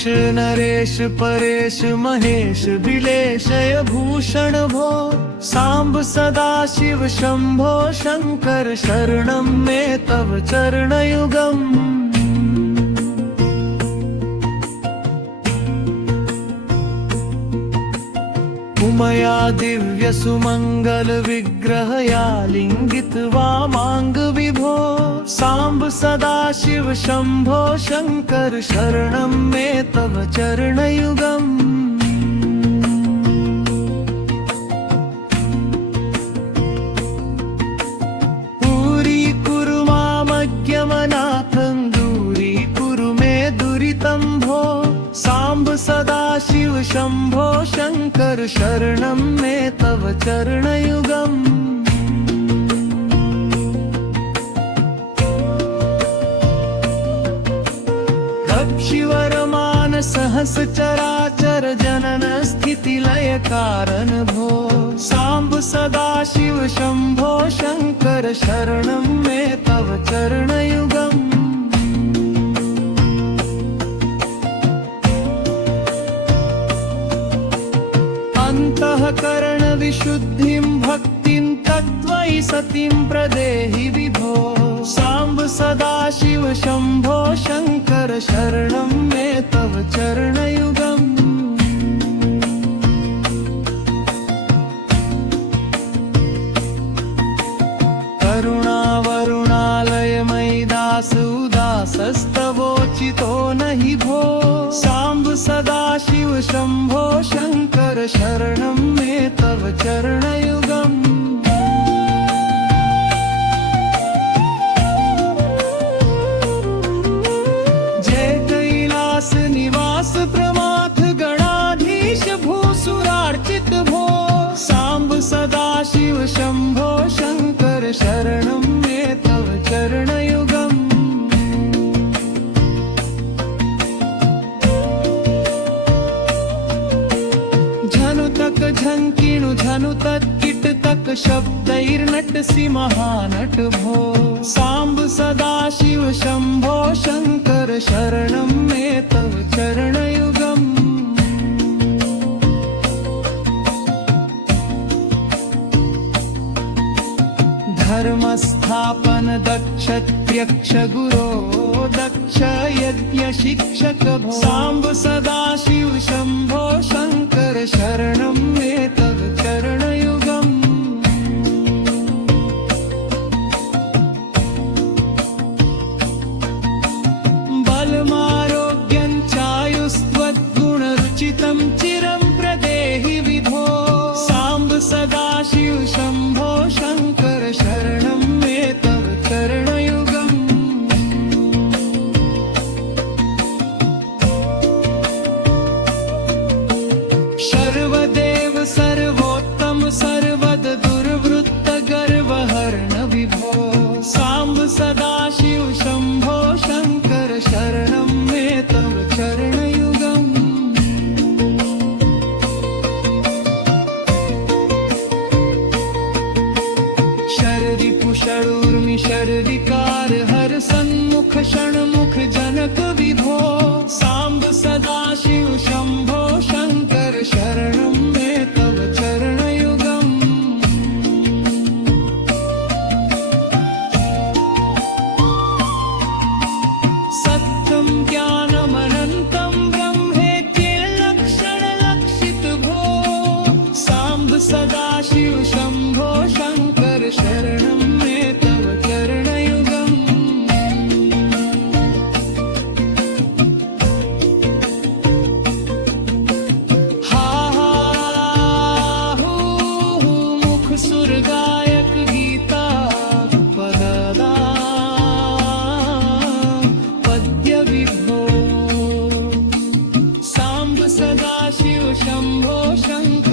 अमरेश नरेश परेश महेश बिलेशय भूषण भो सांब सदाशिव शंभो शंकर शरणं मे तव चरणयुगम् उमया दिव्य सुमंगल विग्रहया लिंगित्वा मांग विभो सांब सदाशिव शंभो शंकर शरणं मे तव चरणयुगम् पूरी कुरु मामज्ञमनाथं दूरी कुरु मे दुरितं भो सांब सदाशिव शंभो शंकर शरणं मे तव चरणयुगम् रक्षिवरमान सहस चराचर जनन स्थिति लय कारण भो सांब सदाशिव शंभो शंकर शरणं मे तव चरणयुगम् अंतःकरण विशुद्धिं भक्तिं तत्त्वयि सतिं प्रदेहि विभो सांब सदाशिव शंभो शंकर शरणं मे तव चरणयुगम् करुणावरुणालय मयि दास उदासस्तवोचितो नहि भो सांब सदाशिव शंभो शंकर शरणं मे तव चरणयुगम् जय कैलास निवास प्रमाथ गणाधीश भूसुरार्चित भो सांब सदाशिव शंभो शंकर शरणं मे तव चरणयुगम् झनुतक झंकिणु झनुतक कीटतक शब्दैर्नटसि महानट भो सांब सदाशिव शंभो शंकर शरणं मे तव चरणयुगम् धर्मस्थापन दक्षत्र्यक्ष गुरो दक्ष यज्ञ शिक्षक भो सांब सदाशिव शंभो शंकर शरणं मे तव चरणयुगम् बलमारोग्यं चायुस्त्वद्गुणरुचितं चिरं प्रदेहि विभो सांब सदाशिव शंभो शंकर शरणं मे तव चरणयुगम् सर्वदेव सर्वोत्तम सर्वद दुर्वृत्त गर्वहरण विभो सांब सदाशिव शंभो शंकर शरणं मे तव चरणयुगम् शरदिपु षडूर्मि शरदिकार हर सन्मुख षण्मुख जनक विभो सांब सदाशिव शंभो शंकर शरणं मे तव चरणयुगम् सत्यं ज्ञानमनन्तं ब्रह्मेत्यलक्षणलक्षित भो सांब सदाशिव शंभो शंकर शरणं मे तव चरणयुगम् हा हा हू मुख सुर गायक गीता पददा पद्य विभो सांब सदाशिव शंभो शंकर